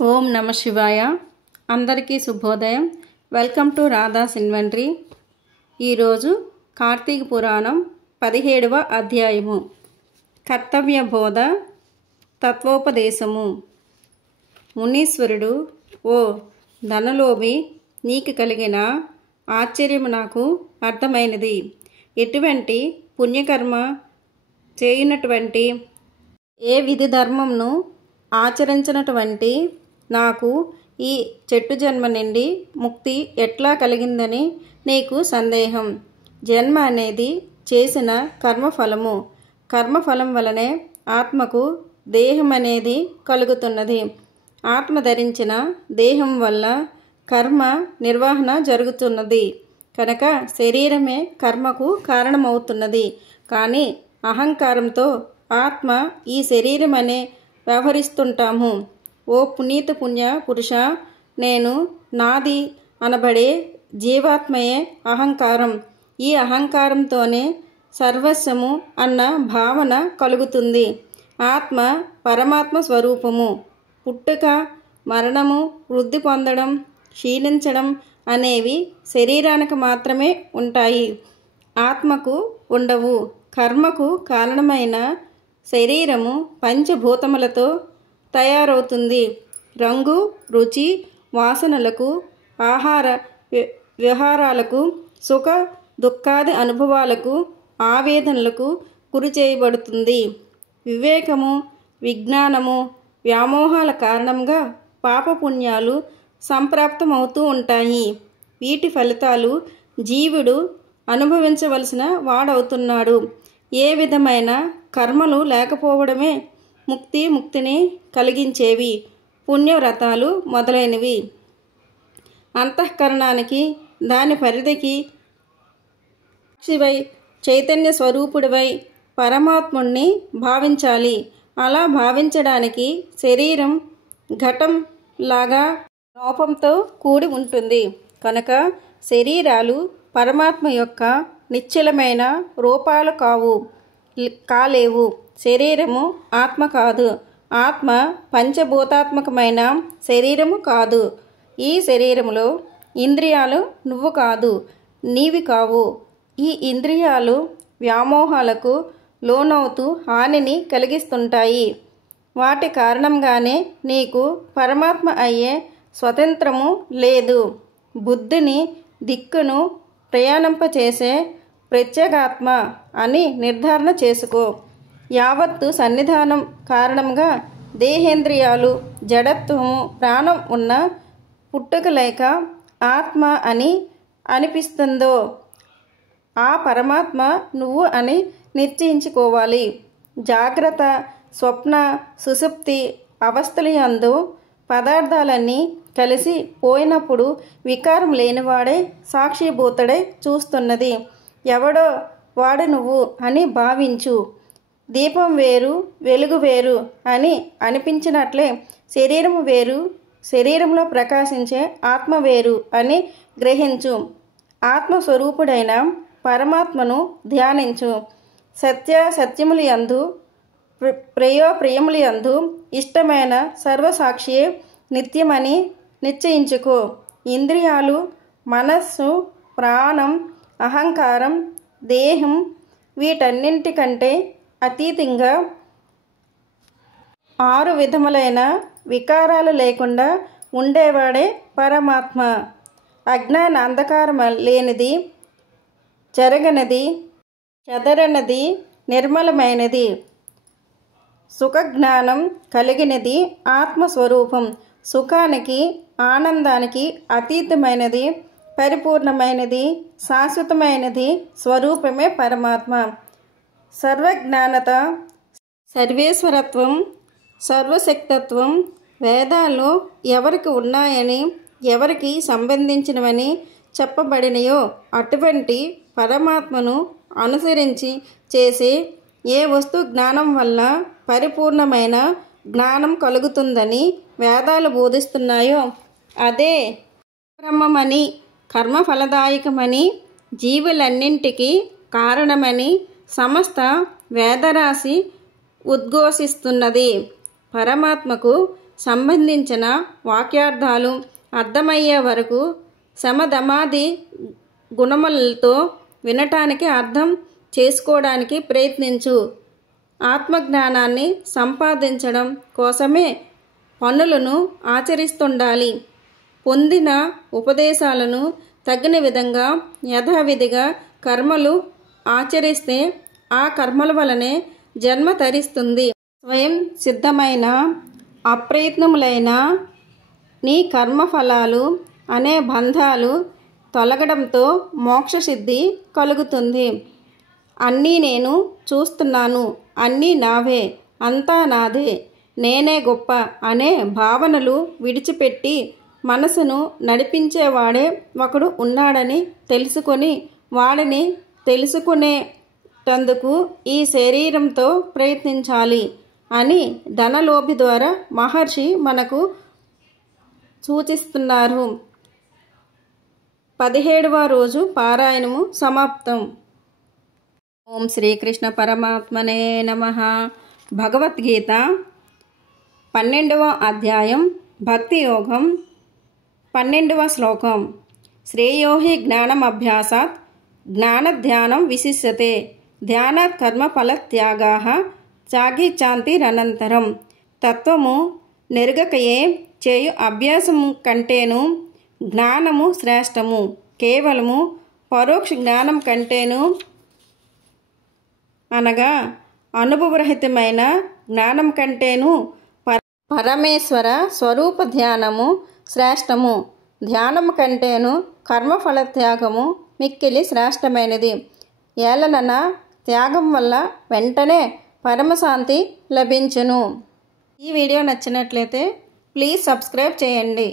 ఓం నమ శివాయ. అందరికీ శుభోదయం. Welcome to Radha's inventory. ఈరోజు కార్తీక పురాణం 17వ అధ్యాయము. కర్తవ్య బోధ తత్వోపదేశము. మునీశ్వరుడు, ఓ ధనలోభి, నీకు కలిగిన ఆశ్చర్యము నాకు అర్థమైనది. ఎటువంటి పుణ్యకర్మ చేయనటువంటి ఏ విధి ధర్మంను ఆచరించినటువంటి నాకు ఈ చెట్టు జన్మ నుండి ముక్తి ఎట్లా కలిగిందని నీకు సందేహం. జన్మ అనేది చేసిన కర్మఫలము. కర్మఫలం వలనే ఆత్మకు దేహం అనేది కలుగుతున్నది. ఆత్మ ధరించిన దేహం వల్ల కర్మ నిర్వహణ జరుగుతున్నది కనుక శరీరమే కర్మకు కారణమవుతున్నది. కానీ అహంకారంతో ఆత్మ ఈ శరీరం అనే వ్యవహరిస్తుంటాము. ఓ పునీత పుణ్య పురుష, నేను నాది అనబడే జీవాత్మయే అహంకారం. ఈ అహంకారంతోనే సర్వస్వము అన్న భావన కలుగుతుంది. ఆత్మ పరమాత్మ స్వరూపము. పుట్టుక, మరణము, వృద్ధి పొందడం, క్షీణించడం అనేవి శరీరానికి మాత్రమే ఉంటాయి, ఆత్మకు ఉండవు. కర్మకు కారణమైన శరీరము పంచభూతములతో తయారవుతుంది. రంగు, రుచి, వాసనలకు, ఆహార విహారాలకు, సుఖ దుఃఖాది అనుభవాలకు, ఆవేదనలకు గురి చేయబడుతుంది. వివేకము, విజ్ఞానము, వ్యామోహాల కారణంగా పాపపుణ్యాలు సంప్రాప్తమవుతూ ఉంటాయి. వీటి ఫలితాలు జీవుడు అనుభవించవలసిన వాడవుతున్నాడు. ఏ విధమైన కర్మలు లేకపోవడమే ముక్తిని కలిగించేవి. పుణ్యవ్రతాలు మొదలైనవి. అంతఃకరణానికి, దాని పరిధికి సాక్షివై చైతన్య స్వరూపుడివై పరమాత్ముణ్ణి భావించాలి. అలా భావించడానికి శరీరం ఘటం లాగా లోపంతో కూడి ఉంటుంది కనుక శరీరాలు పరమాత్మ యొక్క నిశ్చలమైన రూపాలు కాలేవు. శరీరము ఆత్మ కాదు. ఆత్మ పంచభూతాత్మకమైన శరీరము కాదు. ఈ శరీరములో ఇంద్రియాలు నువ్వు కాదు, నీవి కావు. ఈ ఇంద్రియాలు వ్యామోహాలకు లోనవుతూ హానిని కలిగిస్తుంటాయి. వాటి కారణంగానే నీకు పరమాత్మ అయ్యే స్వతంత్రము లేదు. బుద్ధిని దిక్కును ప్రయాణింపచేసే ప్రత్యేగాత్మ అని నిర్ధారణ చేసుకో. యావత్తు సన్నిధానం కారణంగా దేహేంద్రియాలు, జడత్వము, ప్రాణం ఉన్న పుట్టుక లేక ఆత్మ అని అనిపిస్తుందో ఆ పరమాత్మ నువ్వు అని నిశ్చయించుకోవాలి. జాగ్రత్త, స్వప్న, సుషుప్తి అవస్థల యందు పదార్థాలన్నీ కలిసి పోయినప్పుడు వికారం లేనివాడే సాక్షిభూతుడై చూస్తున్నది. ఎవడో వాడు నువ్వు అని భావించు. దీపం వేరు, వెలుగు వేరు అని అనిపించినట్లే శరీరము వేరు, శరీరంలో ప్రకాశించే ఆత్మ వేరు అని గ్రహించు. ఆత్మస్వరూపుడైన పరమాత్మను ధ్యానించు. సత్యములు యందు, ప్రియములు యందు ఇష్టమైన సర్వసాక్షియే నిత్యమని నిశ్చయించుకో. ఇంద్రియాలు, మనస్సు, ప్రాణం, అహంకారం, దేహం వీటన్నింటికంటే అతీతంగా 6 విధములైన వికారాలు లేకుండా ఉండేవాడే పరమాత్మ. అజ్ఞాన అంధకారం లేనిది, జరగనది, చెదరనది, నిర్మలమైనది, సుఖజ్ఞానం కలిగినది ఆత్మస్వరూపం. సుఖానికి, ఆనందానికి అతీతమైనది, పరిపూర్ణమైనది, శాశ్వతమైనది స్వరూపమే పరమాత్మ. సర్వజ్ఞానత, సర్వేశ్వరత్వం, సర్వశక్తత్వం వేదాల్లో ఎవరికి ఉన్నాయని, ఎవరికి సంబంధించినవని చెప్పబడినయో అటువంటి పరమాత్మను అనుసరించి చేసే ఏ వస్తు జ్ఞానం వల్ల పరిపూర్ణమైన జ్ఞానం కలుగుతుందని వేదాలు బోధిస్తున్నాయో అదే బ్రహ్మమని, కర్మఫలదాయకమని, జీవులన్నింటికీ కారణమని సమస్త వేదరాశి ఉద్ఘోషిస్తున్నది. పరమాత్మకు సంబంధించిన వాక్యార్థాలు అర్థమయ్యే వరకు సమధమాది గుణములతో వినటానికి అర్థం చేసుకోవడానికి ప్రయత్నించు. ఆత్మజ్ఞానాన్ని సంపాదించడం కోసమే పనులను ఆచరిస్తుండాలి. పొందిన ఉపదేశాలను తగిన విధంగా యథావిధిగా కర్మలు ఆచరిస్తే ఆ కర్మల వలనే జన్మ తరిస్తుంది. స్వయం సిద్ధమైన అప్రయత్నములైన నీ కర్మఫలాలు అనే బంధాలు తొలగడంతో మోక్షసిద్ధి కలుగుతుంది. అన్నీ నేను చూస్తున్నాను, అన్నీ నావే, అంతా నాదే, నేనే గొప్ప అనే భావనలు విడిచిపెట్టి మనసును నడిపించేవాడే ఒకడు ఉన్నాడని తెలుసుకొని వాడిని తెలుసుకునేటందుకు ఈ శరీరంతో ప్రయత్నించాలి అని ధనలోభి ద్వారా మహర్షి మనకు సూచిస్తున్నారు. 17వ రోజు పారాయణము సమాప్తం. ఓం శ్రీకృష్ణ పరమాత్మనే నమః. భగవద్గీత 12వ అధ్యాయం భక్తి యోగం 12వ శ్లోకం. శ్రేయో హి జ్ఞానమభ్యాసాత్ జ్ఞానధ్యానం విశిష్యతే ధ్యానాత్ కర్మఫలత్యాగాః త్యాగిచాంతిరనంతరం. తత్వము నెరుగకయే చేయు అభ్యాసము కంటేను జ్ఞానము శ్రేష్టము. కేవలము పరోక్ష జ్ఞానం కంటేను అనగా అనుభవరహితమైన జ్ఞానం కంటేను పరమేశ్వర స్వరూప ధ్యానము శ్రేష్టము. ధ్యానము కంటేను కర్మఫల త్యాగము మిక్కిలి శ్రేష్టమైనది. ఏలనన త్యాగం వల్ల వెంటనే పరమశాంతి లభించును. ఈ వీడియో నచ్చినట్లయితే ప్లీజ్ సబ్స్క్రైబ్ చేయండి.